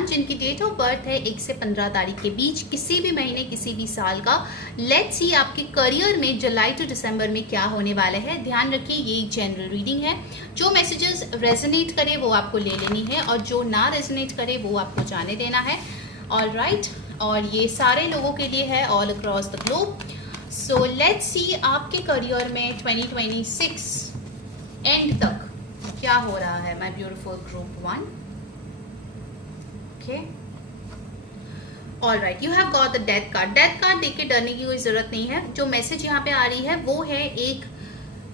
जिनकी date of birth है 1 से 15 तारीख के बीच, किसी भी महीने किसी भी साल का। लेट्स सी आपके करियर में जुलाई टू दिसंबर में क्या होने वाला है। ध्यान रखिए ये एक जनरल रीडिंग है। जो मैसेजेस रेजोनेट करे वो आपको ले लेनी है और जो ना रेजोनेट करे वो आपको जाने देना है। ऑल राइट, और ये सारे लोगों के लिए है all across the globe. So let's see आपके करियर में 2026 एंड तक क्या हो रहा है my beautiful group 1। Okay, all right, you have got the death card. Death card देख के डरने की कोई जरूरत नहीं है। जो मैसेज यहाँ पे आ रही है वो है एक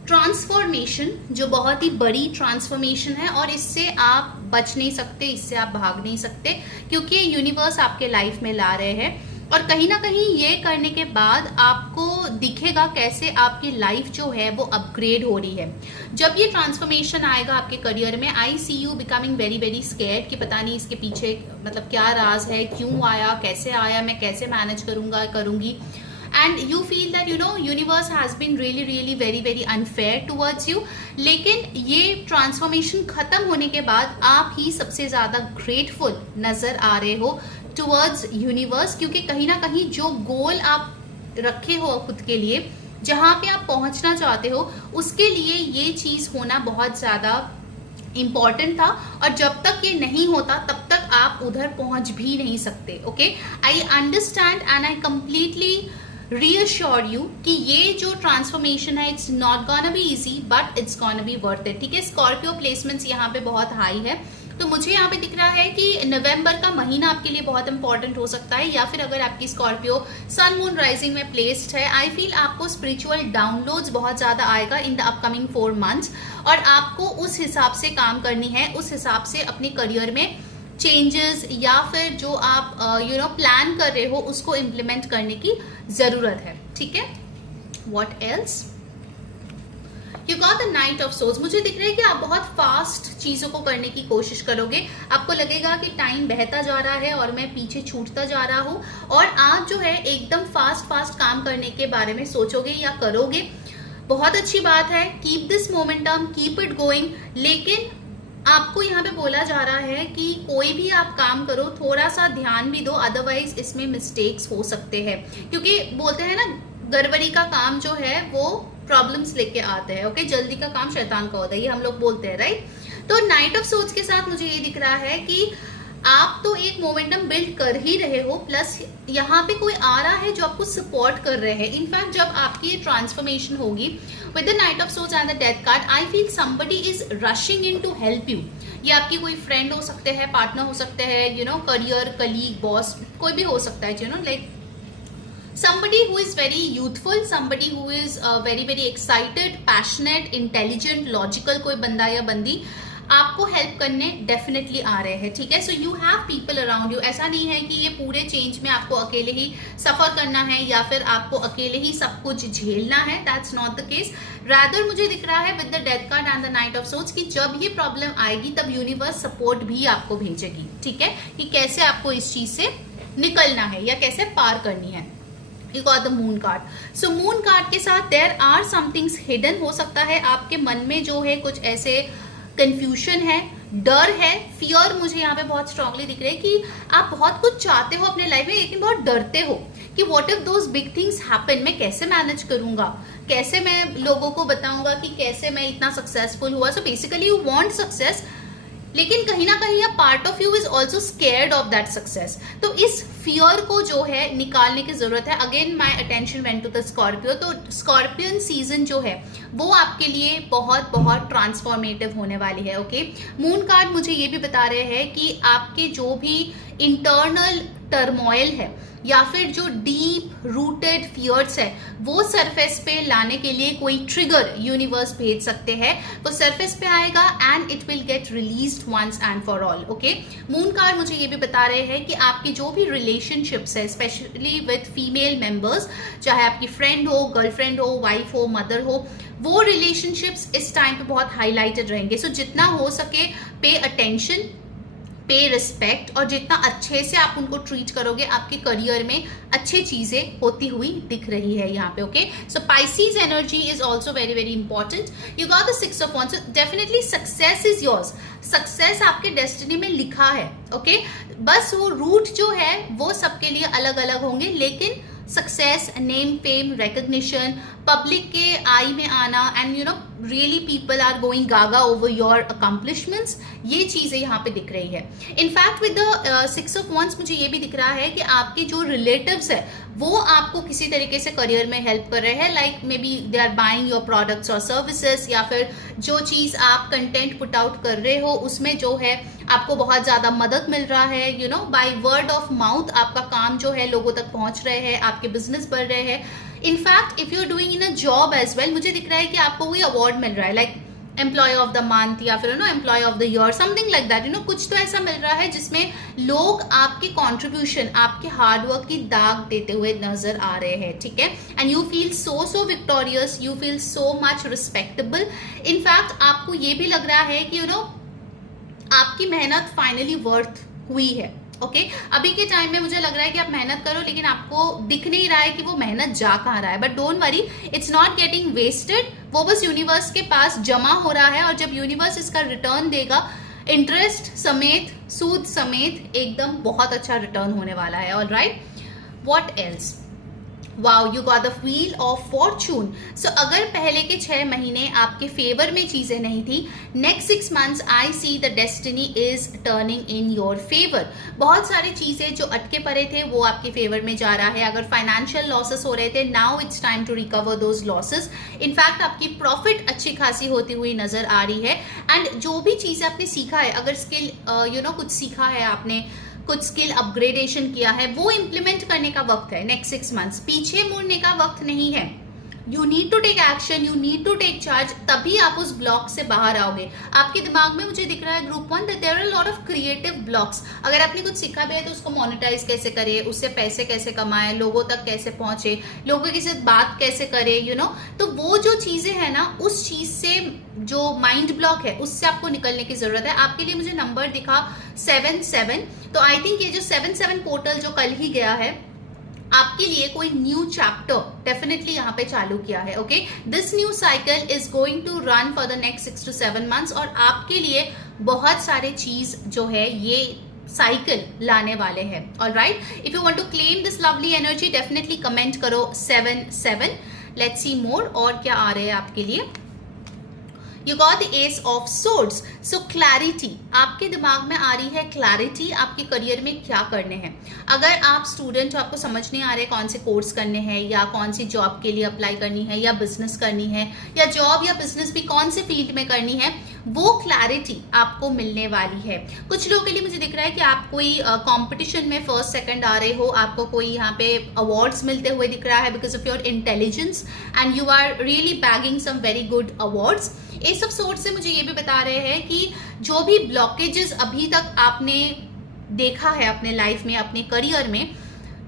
ट्रांसफॉर्मेशन, जो बहुत ही बड़ी ट्रांसफॉर्मेशन है और इससे आप बच नहीं सकते, इससे आप भाग नहीं सकते, क्योंकि यूनिवर्स आपके लाइफ में ला रहे हैं। और कहीं ना कहीं ये करने के बाद आपको दिखेगा कैसे आपकी लाइफ जो है वो अपग्रेड हो रही है। जब ये ट्रांसफॉर्मेशन आएगा आपके करियर में, I see you becoming very very scared कि पता नहीं इसके पीछे मतलब क्या राज है, क्यों आया, कैसे आया, मैं कैसे मैनेज करूंगी। And you feel that you know universe has been really really very very unfair towards you. लेकिन ये ट्रांसफॉर्मेशन खत्म होने के बाद आप ही सबसे ज्यादा ग्रेटफुल नजर आ रहे हो टुवर्ड्स यूनिवर्स, क्योंकि कहीं ना कहीं जो गोल आप रखे हो खुद के लिए, जहां पे आप पहुंचना चाहते हो, उसके लिए ये चीज होना बहुत ज्यादा इंपॉर्टेंट था। और जब तक ये नहीं होता तब तक आप उधर पहुंच भी नहीं सकते। Okay, I understand and I completely reassure you कि ये जो ट्रांसफॉर्मेशन है it's not gonna be easy but it's gonna be worth it. ठीक है, स्कॉर्पियो प्लेसमेंट्स यहाँ पे बहुत हाई है, तो मुझे यहाँ पे दिख रहा है कि नवंबर का महीना आपके लिए बहुत इंपॉर्टेंट हो सकता है। या फिर अगर आपकी स्कॉर्पियो सन मून राइजिंग में प्लेस्ड है, आई फील आपको स्पिरिचुअल डाउनलोड्स बहुत ज्यादा आएगा इन द अपकमिंग 4 मंथ्स और आपको उस हिसाब से काम करनी है, उस हिसाब से अपने करियर में चेंजेस या फिर जो आप प्लान कर रहे हो उसको इम्प्लीमेंट करने की जरूरत है। ठीक है, what else, you got the knight of swords. मुझे दिख रहा है कि आप बहुत फास्ट चीजों को करने की कोशिश करोगे। आपको लगेगा कि टाइम बहता जा रहा है और मैं पीछे छूटता जा रहा हूं, और आप जो है एकदम फास्ट काम करने के बारे में सोचोगे या करोगे। बहुत अच्छी बात है, keep this momentum, keep it going. लेकिन आपको यहाँ पे बोला जा रहा है कि कोई भी आप काम करो थोड़ा सा ध्यान भी दो, अदरवाइज इसमें मिस्टेक्स हो सकते हैं। क्योंकि बोलते हैं ना, गड़बड़ी का काम जो है वो प्रॉब्लम्स लेके आते हैं। ओके, जल्दी का काम शैतान का होता है, ये हम लोग बोलते हैं, राइट। तो नाइट ऑफ सोर्ड्स के साथ मुझे ये दिख रहा है कि आप तो एक मोमेंटम बिल्ड कर ही रहे हो, प्लस यहाँ पे कोई आ रहा है जो आपको सपोर्ट कर रहे हैं। इनफैक्ट जब आपकी ये ट्रांसफॉर्मेशन होगी with the knight of swords and the death card, I feel somebody is rushing in to help you. ये आपकी कोई फ्रेंड हो सकते हैं, पार्टनर हो सकते हैं, करियर कलीग, बॉस, कोई भी हो सकता है, like somebody who is very youthful, somebody who is very very excited, passionate, intelligent, logical, कोई बंदा या बंदी आपको हेल्प करने डेफिनेटली आ रहे हैं। ठीक है, so you have people around you. ऐसा नहीं है कि ये पूरे चेंज में आपको अकेले ही सफर करना है या फिर आपको अकेले ही सब कुछ झेलना है, that's not the case. Rather मुझे दिख रहा है with the death card and the knight of swords कि जब ये प्रॉब्लम आएगी तब यूनिवर्स सपोर्ट भी आपको भेजेगी। ठीक है, कि कैसे आपको इस चीज से निकलना है या कैसे पार करनी है। You got the moon card. So moon card के साथ there are some things hidden। हो सकता है आपके मन में जो है कुछ ऐसे कंफ्यूजन है, डर है, फियर मुझे यहाँ पे बहुत स्ट्रांगली दिख रहा है कि आप बहुत कुछ चाहते हो अपने लाइफ में लेकिन बहुत डरते हो कि what if those big things happen, मैं कैसे मैनेज करूंगा, कैसे मैं लोगों को बताऊंगा कि कैसे मैं इतना सक्सेसफुल हुआ। So basically you want success, लेकिन कहीं ना कहीं a part of you is also scared of that success. तो इस फियर को जो है निकालने की जरूरत है। Again my attention went to the Scorpio. तो स्कॉर्पियन सीजन जो है वो आपके लिए बहुत बहुत ट्रांसफॉर्मेटिव होने वाली है। ओके, मून कार्ड मुझे ये भी बता रहे हैं कि आपके जो भी इंटरनल टर्मोइल है या फिर जो डीप रूटेड फियर्स है वो सरफेस पे लाने के लिए कोई ट्रिगर यूनिवर्स भेज सकते हैं, वो सरफेस पे आएगा and it will get released once and for all. Okay, moon card मुझे ये भी बता रहे हैं कि आपकी जो भी रिलेशनशिप्स है स्पेशली विद फीमेल मेंबर्स, चाहे आपकी फ्रेंड हो, गर्लफ्रेंड हो, वाइफ हो, मदर हो, वो रिलेशनशिप्स इस टाइम पे बहुत हाईलाइटेड रहेंगे। सो जितना हो सके पे अटेंशन, पे रिस्पेक्ट, और जितना अच्छे से आप उनको ट्रीट करोगे आपके करियर में अच्छी चीजें होती हुई दिख रही है यहाँ पे। Okay, so Pisces energy is also very very important. You got the 6 of Wands, so definitely success is yours. Success आपके डेस्टिनी में लिखा है। ओके, बस वो रूट जो है वो सबके लिए अलग अलग होंगे, लेकिन success, name, fame, recognition, public के आई में आना and you know really people are going gaga over your accomplishments, ये चीजें यहाँ पे दिख रही है। In fact with the 6 of Wands मुझे ये भी दिख रहा है कि आपके जो रिलेटिव्स है वो आपको किसी तरीके से करियर में हेल्प कर रहे हैं, like maybe they are buying your products और सर्विसेज, या फिर जो चीज आप कंटेंट पुट आउट कर रहे हो उसमें जो है आपको बहुत ज्यादा मदद मिल रहा है। You know by word of mouth आपका काम जो है लोगों तक पहुंच रहे हैं, आपके बिजनेस बढ़ रहे हैं। In fact if you are doing in a job as well, मुझे दिख रहा है कि आपको कोई अवार्ड मिल रहा है, like employee of the month या फिर employee of the year, something like that. कुछ तो ऐसा मिल रहा है जिसमें लोग आपके कॉन्ट्रीब्यूशन, आपके हार्डवर्क की दाग देते हुए नजर आ रहे हैं। ठीक है, and you feel so victorious, you feel so much respectable. In fact आपको ये भी लग रहा है कि आपकी मेहनत फाइनली वर्थ हुई है। ओके, अभी के टाइम में मुझे लग रहा है कि आप मेहनत करो लेकिन आपको दिख नहीं रहा है कि वो मेहनत जा कहाँ रहा है, but don't worry, it's not getting wasted. वो बस यूनिवर्स के पास जमा हो रहा है और जब यूनिवर्स इसका रिटर्न देगा, इंटरेस्ट समेत, सूद समेत, एकदम बहुत अच्छा रिटर्न होने वाला है। All right, what else? Wow, you got the wheel of fortune. So अगर पहले के 6 महीने आपके फेवर में चीजें नहीं थी, next 6 months I see the destiny is turning in your favour. बहुत सारी चीजें जो अटके पड़े थे वो आपके फेवर में जा रहा है। अगर फाइनेंशियल लॉसेस हो रहे थे, now it's time to recover those losses. In fact आपकी प्रॉफिट अच्छी खासी होती हुई नजर आ रही है। एंड जो भी चीजें आपने सीखा है, अगर स्किल कुछ सीखा है आपने, कुछ स्किल अपग्रेडेशन किया है, वो इंप्लीमेंट करने का वक्त है। नेक्स्ट 6 months पीछे मुड़ने का वक्त नहीं है। You need to take action, you need to take charge, तभी आप उस ब्लॉक से बाहर आओगे। आपके दिमाग में मुझे दिख रहा है group 1 that there are lot of creative blocks. अगर आपने कुछ सीखा भी है तो उसको मोनेटाइज कैसे करें, उससे पैसे कैसे कमाएं, लोगों तक कैसे पहुंचे, लोगों के साथ बात कैसे करें, तो वो जो चीजें है ना, उस चीज से जो माइंड ब्लॉक है उससे आपको निकलने की जरूरत है। आपके लिए मुझे नंबर दिखा 7-7, तो आई थिंक ये जो 7-7 पोर्टल जो कल ही गया है, आपके लिए कोई न्यू चैप्टर डेफिनेटली यहाँ पे चालू किया है। Okay, this new cycle is going to run for the next 6 to 7 months, और आपके लिए बहुत सारे चीज जो है ये साइकिल लाने वाले हैं। Alright, if you want to claim this lovely energy, definitely comment करो 7-7। लेट्स सी मोर, और क्या आ रहे हैं आपके लिए। You got the Ace of Swords. So clarity, आपके दिमाग में आ रही है क्लैरिटी, आपके करियर में क्या करने हैं। अगर आप स्टूडेंट हो, आपको समझ नहीं आ रहे कौन से कोर्स करने हैं, या कौन सी जॉब के लिए अप्लाई करनी है, या बिजनेस करनी है, या जॉब या बिजनेस भी कौन से फील्ड में करनी है, वो क्लैरिटी आपको मिलने वाली है। कुछ लोगों के लिए मुझे दिख रहा है कि आप कोई कंपटीशन में 1st, 2nd आ रहे हो, आपको कोई यहाँ पे अवार्ड्स मिलते हुए दिख रहा है because of your intelligence, and you are really bagging some very good awards. Ace of swords से मुझे ये भी बता रहे हैं कि जो भी ब्लॉकेजेस अभी तक आपने देखा है अपने लाइफ में, अपने करियर में,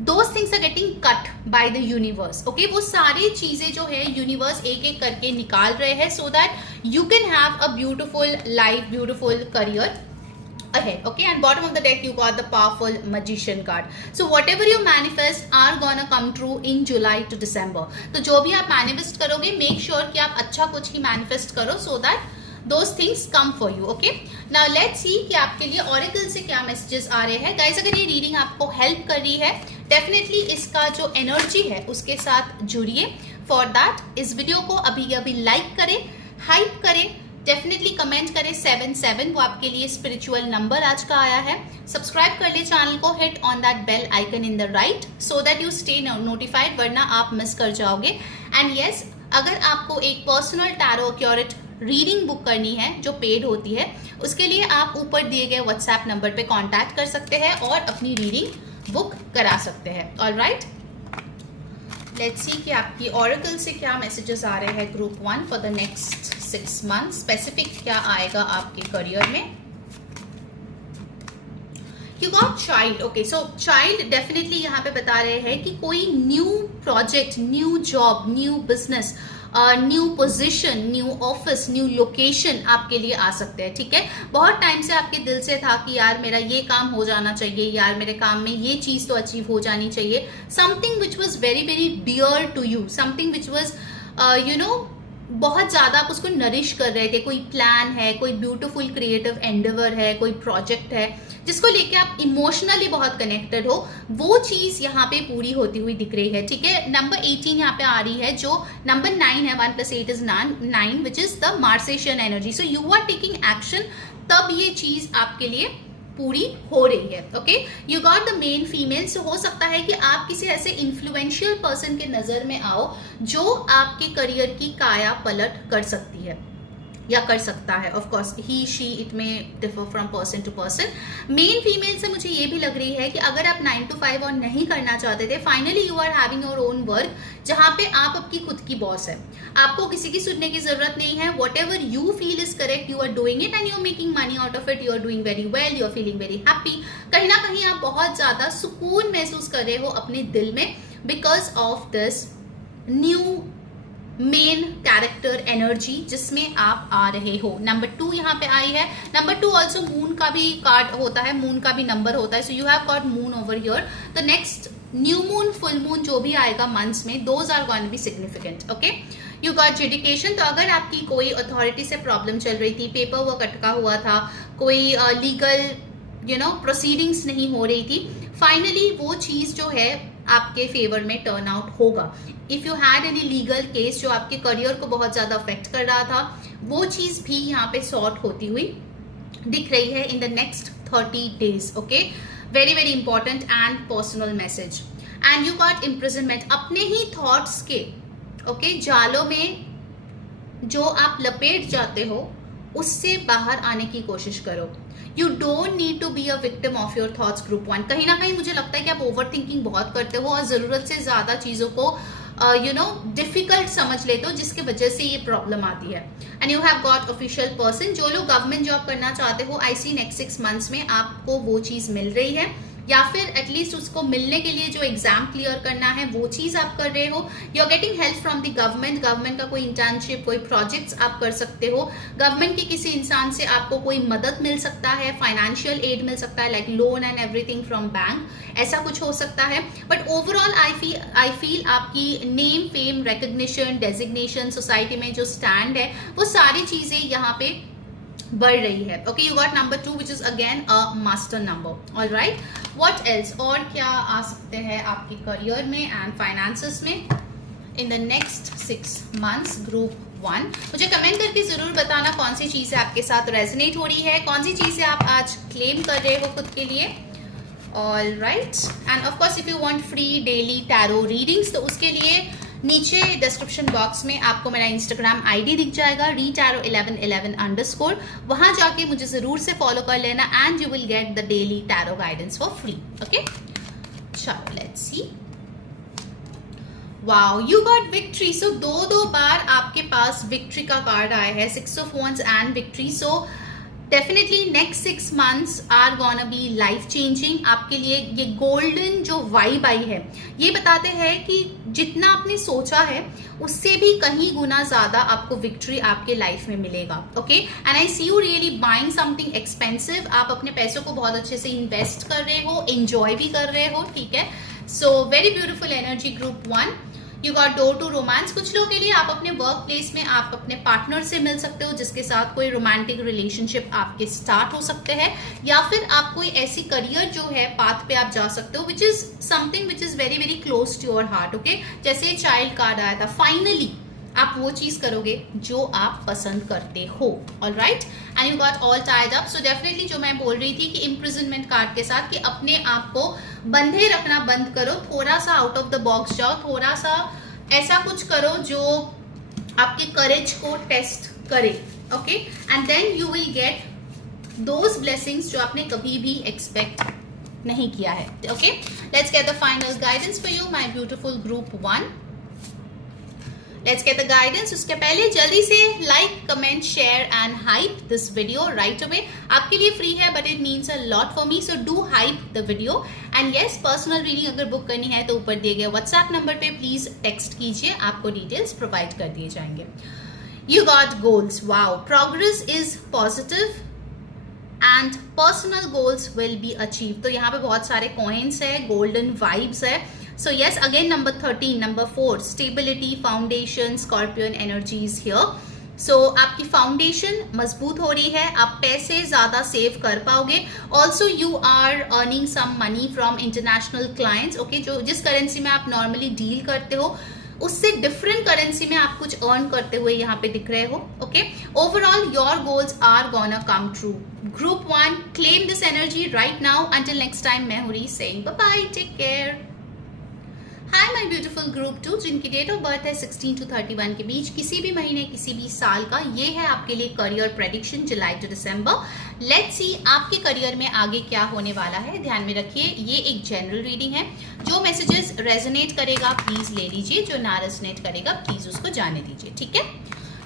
those things are getting cut by the universe. Okay, वो सारी चीजें जो है यूनिवर्स एक एक करके निकाल रहे हैं so that you can have a beautiful life, beautiful career ahead. Okay, and bottom of the deck you got the powerful magician card. So whatever you manifest are gonna come true in July to December. तो जो भी आप manifest करोगे, make sure कि आप अच्छा कुछ ही manifest करो so that those things come for you. Okay, now let's see कि आपके लिए oracle से क्या messages आ रहे हैं। guys, अगर ये reading आपको help कर रही है, डेफिनेटली इसका जो एनर्जी है उसके साथ जुड़िए। फॉर दैट इस वीडियो को अभी लाइक करें, हाइप करें, डेफिनेटली कमेंट करें 7-7, वो आपके लिए स्पिरिचुअल नंबर आज का आया है। सब्सक्राइब कर ले चैनल को, hit on that bell icon in the right so that you stay notified, वरना आप मिस कर जाओगे। एंड यस, अगर आपको एक पर्सनल टैरो एक्योरेट रीडिंग बुक करनी है जो पेड होती है, उसके लिए आप ऊपर दिए गए व्हाट्सएप नंबर पे कांटेक्ट कर सकते हैं और अपनी रीडिंग बुक करा सकते हैं। ऑलराइट, लेट्स सी कि आपकी ऑरेकल से क्या मैसेजेस आ रहे हैं group 1 for the next 6 month. Specific क्या आएगा आपके करियर में। You got child. Okay, so child definitely यहाँ पे बता रहे हैं कि कोई new project, new job, new business, new position, new office, new location आपके लिए आ सकते हैं। ठीक है, बहुत टाइम से आपके दिल से था कि यार मेरा ये काम हो जाना चाहिए, यार मेरे काम में ये चीज तो अचीव हो जानी चाहिए। Something which was very very dear to you, something which was बहुत ज्यादा आप उसको नरिश कर रहे थे। कोई प्लान है, कोई ब्यूटीफुल क्रिएटिव एंडेवर है, कोई प्रोजेक्ट है जिसको लेके आप इमोशनली बहुत कनेक्टेड हो, वो चीज यहाँ पे पूरी होती हुई दिख रही है। ठीक है, नंबर 18 यहाँ पे आ रही है, जो नंबर 9 है, 1 + 8 = 9, which is the Martian energy. So you are taking action, तब ये चीज आपके लिए पूरी हो रही है। Okay, you got the main female. So हो सकता है कि आप किसी ऐसे इन्फ्लुएंशियल पर्सन के नजर में आओ जो आपके करियर की काया पलट कर सकती है या कर सकता है। ऑफ कोर्स ही she it may differ from person to person. Main female से मुझे ये भी लग रही है कि अगर आप 9 to 5 और नहीं करना चाहते थे, finally you are having your own work, जहां पे आप आपकी खुद की बॉस है, आपको किसी की सुनने की जरूरत नहीं है। Whatever you feel is correct, you are doing it and you are making money out of it, you are doing very well, you are feeling very happy. कहीं ना कहीं आप बहुत ज्यादा सुकून महसूस कर रहे हो अपने दिल में because of this new main character energy जिसमें आप आ रहे हो। नंबर 2 यहाँ पे आई है। नंबर 2 ऑल्सो मून का भी कार्ड होता है, मून का भी नंबर होता है। So you have got moon over here. The next new moon, full moon जो भी आएगा मंथ्स में, those are going to be significant. Okay, you got judication. तो अगर आपकी कोई अथॉरिटी से प्रॉब्लम चल रही थी, पेपर वर्क अटका हुआ था, कोई लीगल प्रोसीडिंग्स नहीं हो रही थी, फाइनली वो चीज जो है आपके फेवर में टर्न आउट होगा। If you had any legal case जो आपके करियर को बहुत ज्यादा अफेक्ट कर रहा था, वो चीज भी यहाँ पे सॉर्ट होती हुई दिख रही है in the next 30 days। Okay, very very important and personal message. And you got imprisonment. अपने ही थॉट्स के जालों में जो आप लपेट जाते हो, उससे बाहर आने की कोशिश करो। You don't need to be a victim of your thoughts group 1। कहीं ना कहीं मुझे लगता है कि आप ओवर थिंकिंग बहुत करते हो और जरूरत से ज्यादा चीजों को डिफिकल्ट समझ लेते हो, जिसकी वजह से ये प्रॉब्लम आती है। And you have got official person. जो लोग गवर्नमेंट जॉब करना चाहते हो, आई सी नेक्स्ट 6 months में आपको वो चीज मिल रही है, या फिर एटलीस्ट उसको मिलने के लिए जो एग्जाम क्लियर करना है वो चीज आप कर रहे हो। You are getting help from the government. Government का कोई इंटर्नशिप, कोई प्रोजेक्ट्स आप कर सकते हो। गवर्नमेंट के किसी इंसान से आपको कोई मदद मिल सकता है, फाइनेंशियल एड मिल सकता है, like loan and everything from bank, ऐसा कुछ हो सकता है। बट ओवरऑल आई फील आपकी name, fame, recognition, designation, society में जो स्टैंड है, वो सारी चीजें यहाँ पे बढ़ रही है। Okay, you got number 2 which is again a master number. All right, what else, और क्या आ सकते हैं आपके करियर में एंड फाइनेंसेस में इन द नेक्स्ट 6 months ग्रुप 1। मुझे कमेंट करके जरूर बताना कौन सी चीजें आपके साथ रेजोनेट हो रही है, कौन सी चीजें आप आज क्लेम कर रहे हो खुद के लिए। All right, end of course if you want free daily tarot readings, तो उसके लिए नीचे डिस्क्रिप्शन बॉक्स में आपको मेरा इंस्टाग्राम आईडी दिख जाएगा, retaro1111_। वहां जाके मुझे जरूर से फॉलो कर लेना and you will get the daily tarot guidance for free. Okay, चलो let's see. Wow, you got victory. So दो बार आपके पास विक्ट्री का कार्ड आया है, 6 of Wands and victory. So definitely next 6 months are gonna be life changing आपके लिए। ये गोल्डन जो वाइब आई है, ये बताते हैं कि जितना आपने सोचा है उससे भी कहीं गुना ज्यादा आपको विक्ट्री आपके लाइफ में मिलेगा। Okay, and I see you really buying something expensive. आप अपने पैसों को बहुत अच्छे से इन्वेस्ट कर रहे हो, एंजॉय भी कर रहे हो। ठीक है, so very beautiful energy group 1। You got door to romance. कुछ लोगों के लिए आप अपने वर्क प्लेस में आप अपने पार्टनर से मिल सकते हो, जिसके साथ कोई रोमांटिक रिलेशनशिप आपके स्टार्ट हो सकते हैं, या फिर आप कोई ऐसी करियर जो है पाथ पे आप जा सकते हो which is something which is very very close to your heart. Okay, जैसे चाइल्ड कार्ड आया था, फाइनली आप वो चीज करोगे जो आप पसंद करते हो। All right, and you got all tied up. So definitely जो मैं बोल रही थी कि इम्प्रिजनमेंट कार्ड के साथ, कि अपने आप को बंधे रखना बंद करो, थोड़ा सा आउट ऑफ द बॉक्स जाओ, थोड़ा सा ऐसा कुछ करो जो आपके करेज को टेस्ट करे। Okay, and then you will get those blessings जो आपने कभी भी एक्सपेक्ट नहीं किया है. Okay, let's get the final guidance for you my beautiful group 1. Let's get the guidance. उसके पहले जल्दी से like, comment, share and hype this video right away. आपके लिए फ्री है but it means a lot for me, so do hype the video. And yes, personal reading अगर book करनी है तो ऊपर दिए गए व्हाट्सएप नंबर पे प्लीज टेक्स्ट कीजिए, आपको डिटेल्स प्रोवाइड कर दिए जाएंगे. You got goals. Wow, progress is positive and personal goals will be achieve. तो यहाँ पे बहुत सारे कॉइन्स है, गोल्डन वाइब्स है. So yes, again number 13, number 4, stability, foundation, Scorpion energy is here. So आपकी फाउंडेशन मजबूत हो रही है, आप पैसे ज्यादा सेव कर पाओगे. Also you are earning some money from international clients. Okay, जो जिस करेंसी में आप नॉर्मली डील करते हो उससे डिफरेंट करेंसी में आप कुछ अर्न करते हुए यहाँ पे दिख रहे हो. Okay, overall your goals are gonna come true. Group 1, claim this energy right now. Until next time, मैं हूँ री saying bye bye, take care. Hi my beautiful group 2, जिनकी डेट ऑफ बर्थ है 16 to 31 के बीच, किसी भी महीने किसी भी साल का. ये है आपके लिए career prediction July to December. Let's see आपके करियर में आगे क्या होने वाला है. ध्यान में रखिए, ये एक जनरल रीडिंग है. जो मैसेजेस रेजोनेट करेगा प्लीज ले लीजिए, जो ना रेजोनेट करेगा प्लीज उसको जाने दीजिए. ठीक है,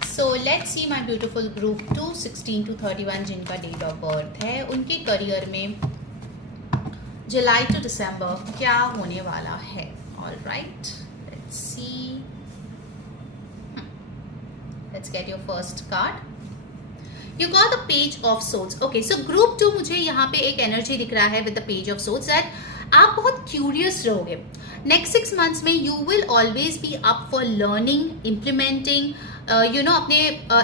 so let's see my beautiful group 2, 16 to 31 जिनका डेट ऑफ बर्थ है, उनके करियर में जुलाई टू दिसंबर क्या होने वाला है. All right, let's see. Let's get your first card. You got the Page of Swords. Okay, so Group 2 मुझे यहाँ पे एक एनर्जी दिख रहा है with the Page of Swords that आप बहुत क्यूरियस रहोगे. नेक्स्ट 6 months में you will always be up for learning, implementing, अपने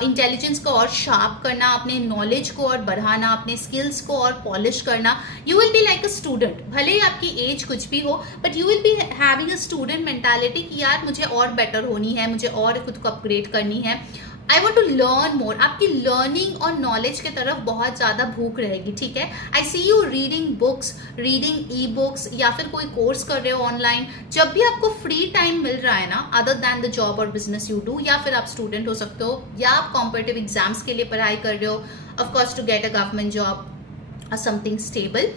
इंटेलिजेंस को और शार्प करना, अपने नॉलेज को और बढ़ाना, अपने स्किल्स को और पॉलिश करना. You will be like a student. भले ही आपकी एज कुछ भी हो but you will be having a student mentality कि यार मुझे और बेटर होनी है, मुझे और खुद को अपग्रेड करनी है. I want to learn more. आपकी लर्निंग और नॉलेज की तरफ बहुत ज़्यादा भूख रहेगी. ठीक है, I see you reading books, reading e books, या फिर कोई कोर्स कर रहे हो ऑनलाइन. जब भी आपको फ्री टाइम मिल रहा है ना, अदर दैन द जॉब और बिजनेस यू डू, या फिर आप स्टूडेंट हो सकते हो, या आप कॉम्पिटिटिव एग्जाम्स के लिए पढ़ाई कर रहे हो, of course to get a government job और समथिंग स्टेबल.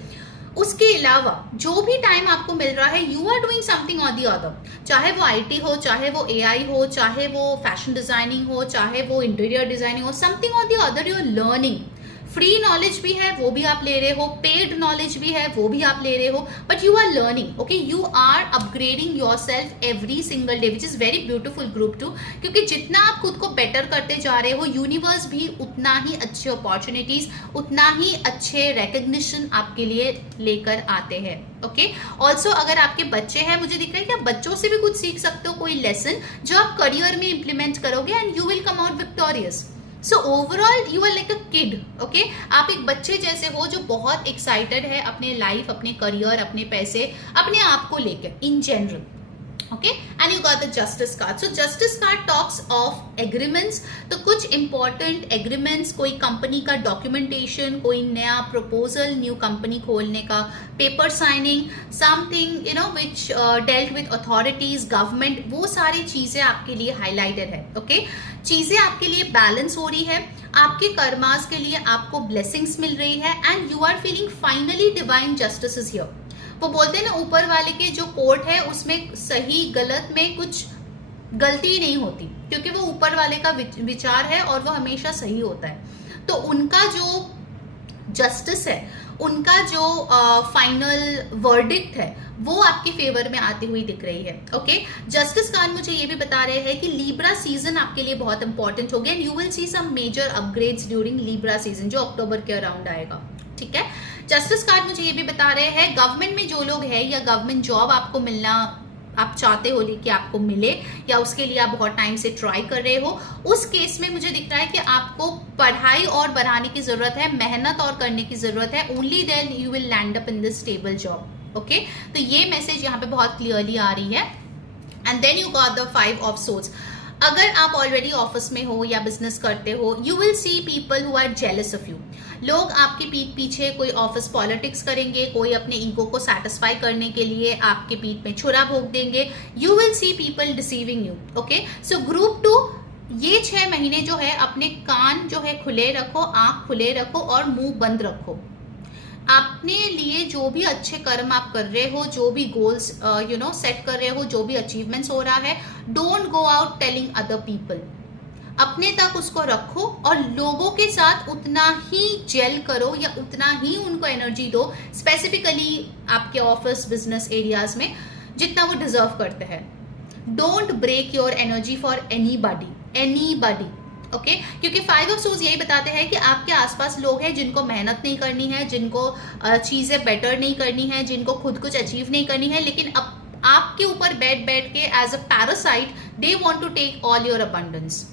उसके अलावा जो भी टाइम आपको मिल रहा है, यू आर डूइंग समथिंग और दी अदर. चाहे वो आईटी हो, चाहे वो एआई हो, चाहे वो फैशन डिजाइनिंग हो, चाहे वो इंटीरियर डिजाइनिंग हो, समथिंग और the other you are learning. Free knowledge भी है वो भी आप ले रहे हो, पेड नॉलेज भी है वो भी आप ले रहे हो, but you are learning. Okay, you are upgrading yourself every single day, which is very beautiful group 2. क्योंकि जितना आप खुद को बेटर करते जा रहे हो, यूनिवर्स भी उतना ही अच्छे अपॉर्चुनिटीज, उतना ही अच्छे रिकग्निशन आपके लिए लेकर आते हैं. ओके, ऑल्सो अगर आपके बच्चे हैं, मुझे दिख रहा है कि आप बच्चों से भी कुछ सीख सकते हो, कोई लेसन जो आप करियर में इंप्लीमेंट करोगे and you will come out victorious. So overall you are like a kid. Okay, आप एक बच्चे जैसे हो जो बहुत एक्साइटेड है अपने लाइफ, अपने करियर, अपने पैसे, अपने आप को लेकर in general. Okay, and you got the justice card. So justice card talks of agreements. तो कुछ इंपॉर्टेंट एग्रीमेंट्स, कोई कंपनी का डॉक्यूमेंटेशन, कोई नया प्रपोजल, न्यू कंपनी खोलने का, paper signing, something which dealt with authorities, government, वो सारी चीजें आपके लिए हाईलाइटेड है. ओके, चीजें आपके लिए बैलेंस हो रही है, आपके कर्मास के लिए आपको ब्लेसिंग्स मिल रही है, and you are feeling finally divine justice is here. वो बोलते हैं ना, ऊपर वाले के जो कोर्ट है उसमें सही गलत में कुछ गलती ही नहीं होती, क्योंकि वो ऊपर वाले का विचार है और वो हमेशा सही होता है. तो उनका जो जस्टिस है, उनका जो फाइनल वर्डिक्ट है, वो आपके फेवर में आती हुई दिख रही है. ओके, जस्टिस कार्ड मुझे ये भी बता रहे हैं कि लीब्रा सीजन आपके लिए बहुत इंपॉर्टेंट हो गया. You will see some major upgrades during Libra season, जो अक्टूबर के अराउंड आएगा. ठीक है, जस्टिस कार्ड मुझे ये भी बता रहे हैं गवर्नमेंट में जो लोग हैं, या गवर्नमेंट जॉब आपको मिलना आप चाहते हो कि आपको मिले, या उसके लिए आप बहुत टाइम से ट्राई कर रहे हो, उस केस में मुझे दिख रहा है कि आपको पढ़ाई और बढ़ाने की जरूरत है, मेहनत और करने की जरूरत है. Only then you will land up in this stable job. Okay, तो ये मैसेज यहाँ पे बहुत क्लियरली आ रही है. And then you got the 5 of Swords. अगर आप ऑलरेडी ऑफिस में हो या बिजनेस करते हो, you will see people who are jealous of you. लोग आपके पीठ पीछे कोई ऑफिस पॉलिटिक्स करेंगे, कोई अपने ईगो को सेटिस्फाई करने के लिए आपके पीठ में छुरा भोंक देंगे. You will see people deceiving you. Okay, so group 2, ये 6 महीने जो है अपने कान जो है खुले रखो, आंख खुले रखो और मुंह बंद रखो. अपने लिए जो भी अच्छे कर्म आप कर रहे हो, जो भी गोल्स सेट कर रहे हो, जो भी अचीवमेंट्स हो रहा है, don't go out telling other people. अपने तक उसको रखो और लोगों के साथ उतना ही जेल करो या उतना ही उनको एनर्जी दो, स्पेसिफिकली आपके ऑफिस बिजनेस एरियाज में, जितना वो डिजर्व करते हैं। Don't break your energy for anybody, okay? क्योंकि 5 ऑफ सोर्स यही बताते हैं कि आपके आसपास लोग हैं जिनको मेहनत नहीं करनी है, जिनको चीजें बेटर नहीं करनी है, जिनको खुद कुछ अचीव नहीं करनी है, लेकिन आपके ऊपर बैठ के as a parasite they want to take all your abundance,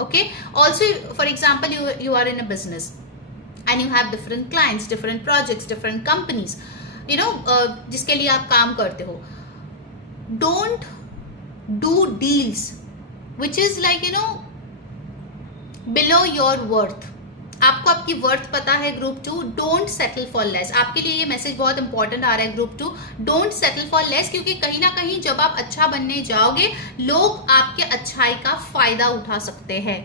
okay? Also for example you are in a business and you have different clients, different projects, different companies, जिसके लिए आप काम करते हो। Don't do deals which is like below your worth. आपको आपकी worth पता है group 2, don't settle for less. आपके लिए ये मैसेज बहुत इंपॉर्टेंट आ रहा है group 2, don't settle for less, क्योंकि कहीं ना कहीं जब आप अच्छा बनने जाओगे लोग आपके अच्छाई का फायदा उठा सकते हैं।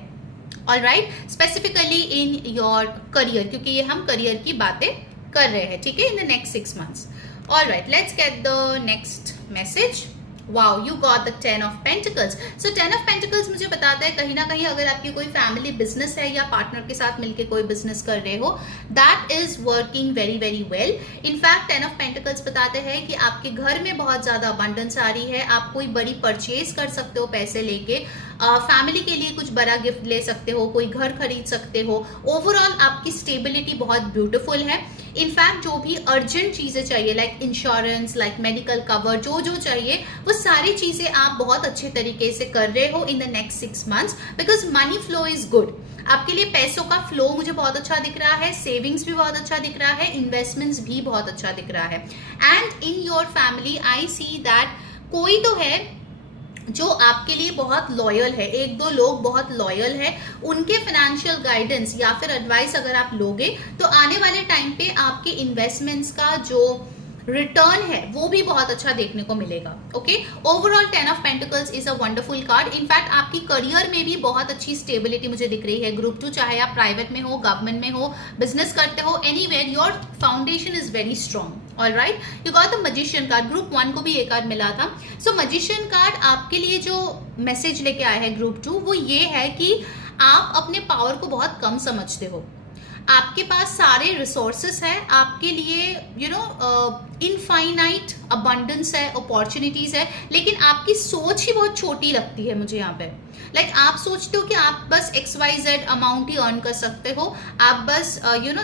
Alright, specifically in your career, क्योंकि ये हम करियर की बातें कर रहे हैं, ठीक है, in the next 6 months। Alright, let's get the next message. Wow, you got the 10 of Pentacles। So 10 of Pentacles मुझे बताता है कहीं ना कहीं अगर आपकी कोई फैमिली बिजनेस है या पार्टनर के साथ मिलकर कोई बिजनेस कर रहे हो, that is working very very well. In fact 10 of Pentacles बताते हैं कि आपके घर में बहुत ज्यादा अबंडेंस आ रही है, आप कोई बड़ी परचेज कर सकते हो पैसे लेके, फैमिली के लिए कुछ बड़ा गिफ्ट ले सकते हो, कोई घर खरीद सकते हो। ओवरऑल आपकी स्टेबिलिटी बहुत ब्यूटीफुल है। इनफैक्ट जो भी अर्जेंट चीजें चाहिए, like insurance, like medical cover, जो चाहिए वो सारी चीजें आप बहुत अच्छे तरीके से कर रहे हो इन the next 6 months, because money flow is good. आपके लिए पैसों का फ्लो मुझे बहुत अच्छा दिख रहा है, सेविंग्स भी बहुत अच्छा दिख रहा है, इन्वेस्टमेंट्स भी बहुत अच्छा दिख रहा है। And in your family I see that कोई तो है जो आपके लिए बहुत लॉयल है, 1-2 लोग बहुत लॉयल है, उनके फाइनेंशियल गाइडेंस या फिर एडवाइस अगर आप लोगे तो आने वाले टाइम पे आपके इन्वेस्टमेंट्स का जो रिटर्न है वो भी बहुत अच्छा देखने को मिलेगा। Okay, overall 10 of Pentacles is a wonderful card. In fact आपकी करियर में भी बहुत अच्छी स्टेबिलिटी मुझे दिख रही है ग्रुप 2, चाहे आप प्राइवेट में हो, गवर्नमेंट में हो, बिजनेस करते हो, anywhere your foundation is very strong. Alright, you got the magician card. Group 1 को भी एक कार्ड मिला था। सो मैजिशियन कार्ड आपके लिए जो मैसेज लेके आया है ग्रुप 2 वो ये है कि आप अपने पावर को बहुत कम समझते हो, आपके पास सारे रिसोर्सेस है, आपके लिए इनफाइनाइट अबंडेंस है, अपॉर्चुनिटीज है, लेकिन आपकी सोच ही बहुत छोटी लगती है मुझे यहाँ पे। लाइक आप सोचते हो कि आप बस XYZ अमाउंट ही अर्न कर सकते हो, आप बस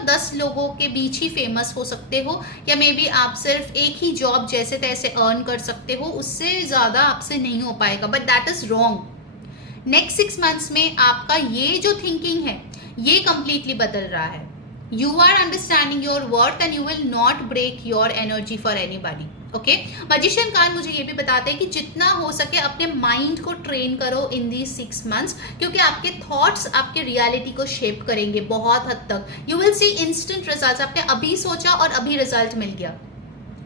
10 लोगों के बीच ही फेमस हो सकते हो, या मे बी आप सिर्फ एक ही जॉब जैसे तैसे अर्न कर सकते हो, उससे ज्यादा आपसे नहीं हो पाएगा। But that is wrong. Next 6 months में आपका ये जो थिंकिंग है ये कंप्लीटली बदल रहा है। You are understanding your worth and you will not break your energy for anybody. Okay, magician card मुझे ये भी बताते हैं कि जितना हो सके अपने माइंड को ट्रेन करो इन दी 6 months, क्योंकि आपके थॉट्स आपके रियलिटी को शेप करेंगे बहुत हद तक। You will C instant result. आपने अभी सोचा और अभी रिजल्ट मिल गया।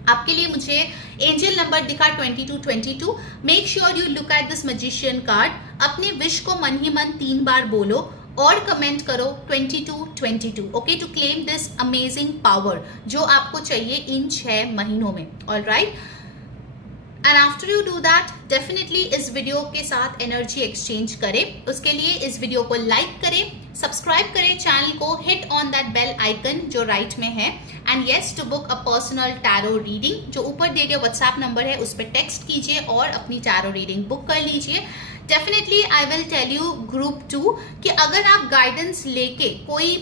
आपके लिए मुझे एंजल नंबर दिखा 2222। Make sure you look at this magician card. अपने विश को मन ही मन 3 बार बोलो और कमेंट करो 2222, okay, to claim this amazing power जो आपको चाहिए इन 6 महीनों में। Alright, and after you do that definitely इस वीडियो के साथ एनर्जी एक्सचेंज करें। उसके लिए इस वीडियो को लाइक करें, सब्सक्राइब करें चैनल को, hit on that bell icon जो राइट में है, and yes to book a personal tarot reading जो ऊपर दिए गए व्हाट्सएप नंबर है उस पर टेक्स्ट कीजिए और अपनी टैरो रीडिंग बुक कर लीजिए। Definitely I will tell you group 2 कि अगर आप गाइडेंस लेके कोई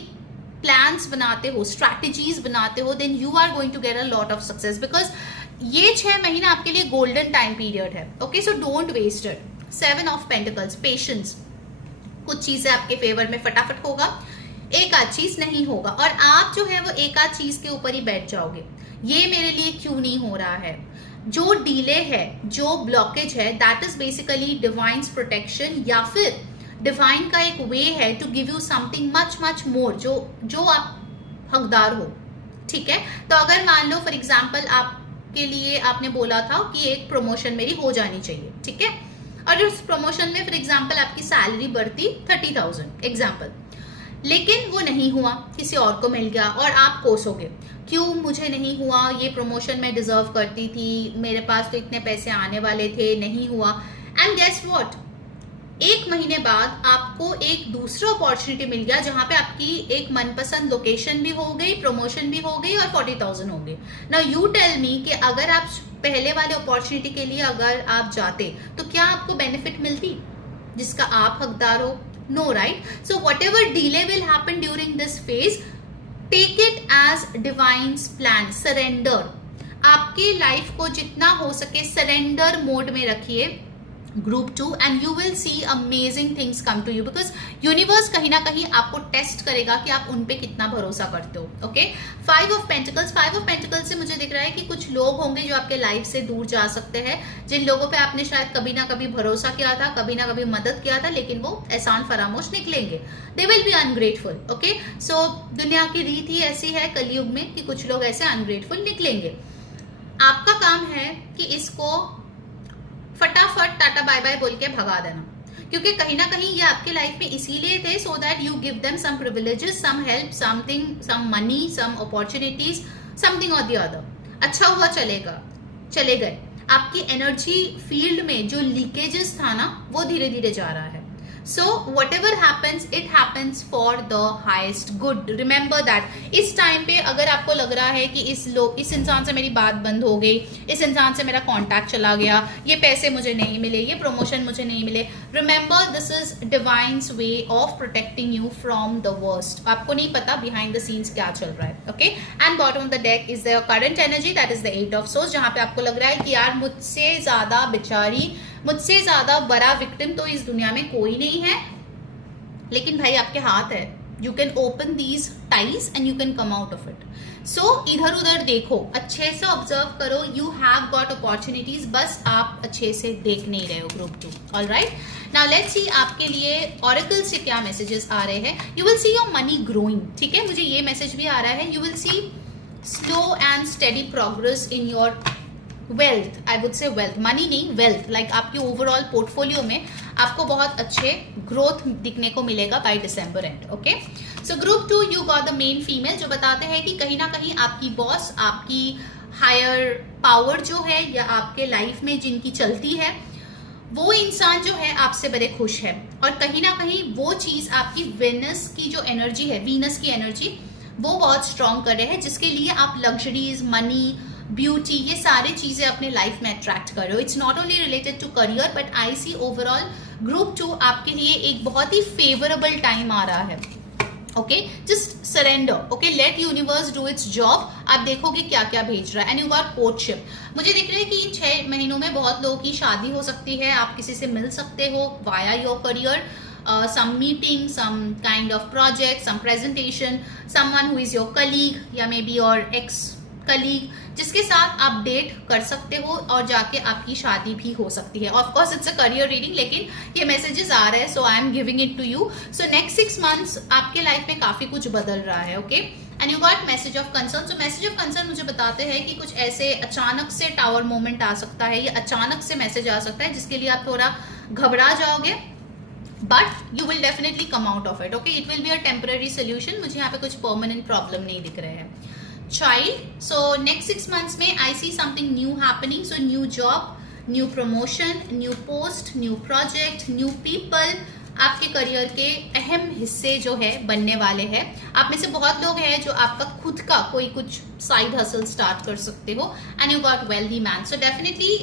प्लान्स बनाते हो, स्ट्रैटेजीज बनाते हो, then you are going to get a lot of success, because ये 6 महीना आपके लिए गोल्डन टाइम पीरियड है। Okay, so don't waste it. 7 of Pentacles, patience. कुछ चीजें आपके फेवर में फटाफट होगा, एक आध चीज नहीं होगा, और आप जो है वो एक आध चीज के ऊपर ही बैठ जाओगे, ये मेरे लिए क्यों नहीं हो रहा है। जो डिले है, जो ब्लॉकेज है, that is basically divine's protection, या फिर डिवाइन का एक वे है to give you something much much more जो आप हकदार हो। ठीक है, तो अगर मान लो फॉर एग्जाम्पल आपके लिए आपने बोला था कि एक प्रमोशन मेरी हो जानी चाहिए, ठीक है, और उस प्रमोशन में फॉर एग्जाम्पल आपकी सैलरी बढ़ती 30,000 एग्जाम्पल, लेकिन वो नहीं हुआ, किसी और को मिल गया और आप कोसोगे, क्यों मुझे नहीं हुआ, ये प्रमोशन मैं डिजर्व करती थी, मेरे पास तो इतने पैसे आने वाले थे, नहीं हुआ। एंड गेस व्हाट, 1 महीने बाद आपको एक दूसरा अपॉर्चुनिटी मिल गया जहां पे आपकी एक मनपसंद लोकेशन भी हो गई, प्रमोशन भी हो गई और 40,000 हो गई। नाउ यू टेल मी कि अगर आप पहले वाले अपॉर्चुनिटी के लिए अगर आप जाते तो क्या आपको बेनिफिट मिलती जिसका आप हकदार हो? No, right? So whatever delay will happen during this phase, take it as divine's plan. Surrender, आपके लाइफ को जितना हो सके सरेंडर मोड में रखिए group 2 and you will see amazing things come to you, because universe कहीं ना कहीं आपको टेस्ट करेगा कि आप उन पे कितना भरोसा करते हो। ओके, 5 ऑफ पेंटिकल्स से मुझे दिख रहा है कि कुछ लोग होंगे जो आपके लाइफ से दूर जा सकते हैं, जिन लोगों पे आपने शायद कभी ना कभी भरोसा किया था, कभी ना कभी मदद किया था, लेकिन वो एहसान फरामोश निकलेंगे। They will be ungrateful. Okay, so दुनिया की रीत ही ऐसी है कलयुग में कि कुछ लोग ऐसे अनग्रेटफुल निकलेंगे। आपका काम है कि इसको फटाफट टाटा बाय बाय बोल के भगा देना, क्योंकि कहीं ना कहीं ये आपके लाइफ में इसीलिए थे, so that you give them some privileges, some help, something, some money, some opportunities, something और द अदर। अच्छा हुआ चले गए। आपकी एनर्जी फील्ड में जो लीकेजेस था ना वो धीरे धीरे जा रहा है। So what ever happens, it happens for the highest good. Remember that. इस टाइम पे अगर आपको लग रहा है कि इस इंसान से मेरी बात बंद हो गई, इस इंसान से मेरा कॉन्टैक्ट चला गया, ये पैसे मुझे नहीं मिले, ये प्रमोशन मुझे नहीं मिले, remember this is divine's way of protecting you from the worst. आपको नहीं पता बिहाइंड द सीन्स क्या चल रहा है। Okay, and bottom of the deck is the current energy, that is the 8 of source, जहां पे आपको लग रहा है कि यार मुझसे ज्यादा बेचारी, मुझसे ज्यादा बड़ा विक्टिम तो इस दुनिया में कोई नहीं है, लेकिन भाई आपके हाथ है। You can open these ties and you can come out of it. So इधर उधर देखो, अच्छे से ऑब्जर्व करो, यू हैव गॉट अपॉर्चुनिटीज, बस आप अच्छे से देख नहीं रहे हो group 2। Alright, now let's see आपके लिए ऑरेकल से क्या मैसेजेस आ रहे हैं। You will see your money growing. ठीक है, मुझे ये मैसेज भी आ रहा है, you will see slow and steady progress in your wealth. I would say wealth, money नहीं, वेल्थ, लाइक आपकी ओवरऑल पोर्टफोलियो में आपको बहुत अच्छे ग्रोथ दिखने को मिलेगा by December end. Okay, so group 2 you got the main female, जो बताते हैं कि कहीं ना कहीं आपकी बॉस, आपकी हायर पावर जो है या आपके लाइफ में जिनकी चलती है, वो इंसान जो है आपसे बड़े खुश है, और कहीं ना कहीं वो चीज आपकी वीनस की जो एनर्जी है, वीनस की एनर्जी वो बहुत स्ट्रॉन्ग कर रहे हैं, जिसके लिए आप लग्जरीज, मनी, ब्यूटी, ये सारी चीजें अपने लाइफ में अट्रैक्ट कर रहे हो। It's not only related to career, but I see overall group 2 आपके लिए एक बहुत ही फेवरेबल टाइम आ रहा है। Okay, just surrender. Okay, let universe do its job. आप देखोगे क्या क्या भेज रहा है। And you got courtship. मुझे दिख रहा है कि इन 6 महीनों में बहुत लोगों की शादी हो सकती है, आप किसी से मिल सकते हो via your career, some meeting, some kind of project, some presentation, someone who is your colleague या maybe your ex colleague, जिसके साथ आप डेट कर सकते हो और जाके आपकी शादी भी हो सकती है। Of course it's a career reading, लेकिन ये मैसेजेस आ रहे हैं, so I am giving it to you. So next 6 months आपके लाइफ में काफी कुछ बदल रहा है। Okay, and you got message of concern. So message of concern मुझे बताते हैं कि कुछ ऐसे अचानक से टावर मोमेंट आ सकता है, या अचानक से मैसेज आ सकता है जिसके लिए आप थोड़ा घबरा जाओगे, but you will definitely come out of it. Okay, it will be a temporary solution. मुझे यहाँ पे कुछ परमानेंट प्रॉब्लम नहीं दिख रहे हैं। चाइल्ड, सो नेक्स्ट 6 months में I see something new happening. So new job, new promotion, new post, new project, new people आपके करियर के अहम हिस्से जो है बनने वाले हैं। आप में से बहुत लोग हैं जो आपका खुद का कोई कुछ साइड हसल स्टार्ट कर सकते हो। And you got wealthy man. So definitely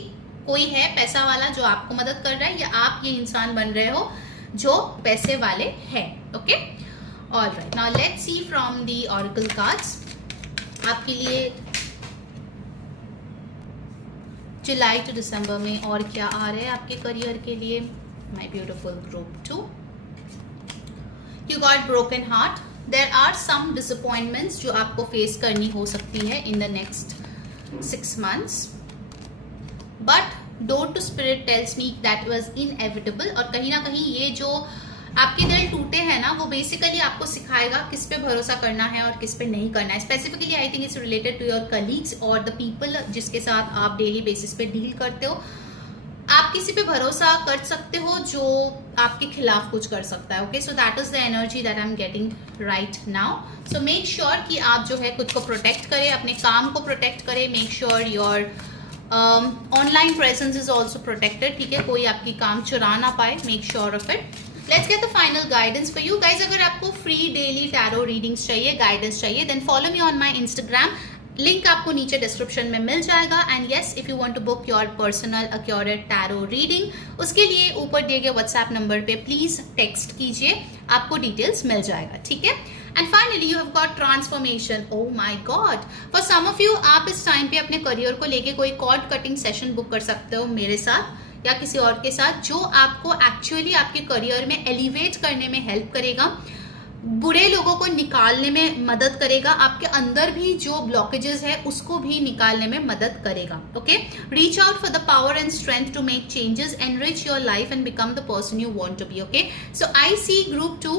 कोई है पैसा वाला जो आपको मदद कर रहा है, या आप ये इंसान बन रहे हो जो पैसे वाले हैं। Okay, alright, now let's C from the oracle cards आपके लिए जुलाई टू दिसंबर में और क्या आ रहा है आपके करियर के लिए। My beautiful group 2, you got broken heart. There are some disappointments जो आपको फेस करनी हो सकती है in the next 6 months, but door to spirit tells me that was inevitable. और कहीं ना कहीं ये जो आपके दिल टूटे हैं ना, वो बेसिकली आपको सिखाएगा किस पे भरोसा करना है और किस पे नहीं करना है। Specifically I think it's related to your colleagues और द पीपल जिसके साथ आप डेली बेसिस पे डील करते हो। आप किसी पे भरोसा कर सकते हो जो आपके खिलाफ कुछ कर सकता है. Okay, so that is the energy that I am getting right now. So make sure कि आप जो है खुद को प्रोटेक्ट करें, अपने काम को प्रोटेक्ट करें. Make sure your online presence is also protected. ठीक है, कोई आपकी काम चुरा ना पाए. Make sure of it. Let's get the final guidance for you guys. अगर आपको फ्री डेली टैरो रीडिंग्स चाहिए, गाइडेंस चाहिए, then follow me on my Instagram. Link आपको नीचे डिस्क्रिप्शन में मिल जाएगा. And yes, if you want to book your personal accurate tarot reading, उसके लिए ऊपर दिए गए व्हाट्सएप नंबर पे प्लीज टेक्स्ट कीजिए, आपको डिटेल्स मिल जाएगा. ठीक है. And finally you have got transformation. Oh my god, for some of you आप इस टाइम पे अपने करियर को लेके कोई कॉर्ड कटिंग सेशन बुक कर सकते हो मेरे साथ या किसी और के साथ, जो आपको एक्चुअली आपके करियर में एलिवेट करने में हेल्प करेगा, बुरे लोगों को निकालने में मदद करेगा, आपके अंदर भी जो ब्लॉकेजेस है उसको भी निकालने में मदद करेगा. Okay, reach out for the power and strength to make changes, enrich your life and become the person you want to be. Okay, so I see group 2,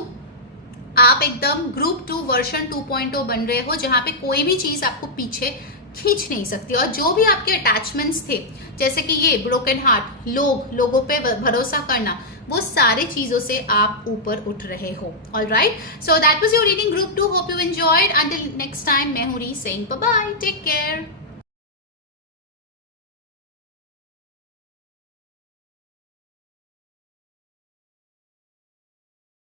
आप एकदम ग्रुप 2 वर्जन 2.0 बन रहे हो, जहां पे कोई भी चीज आपको पीछे खींच नहीं सकती. और जो भी आपके अटैचमेंट्स थे, जैसे कि ये ब्रोकन हार्ट, लोगों पे भरोसा करना, वो सारे चीजों से आप ऊपर उठ रहे हो. Alright, so that was your reading group 2. Hope you enjoyed. Until next time, मैं हूं री saying bye bye, take care.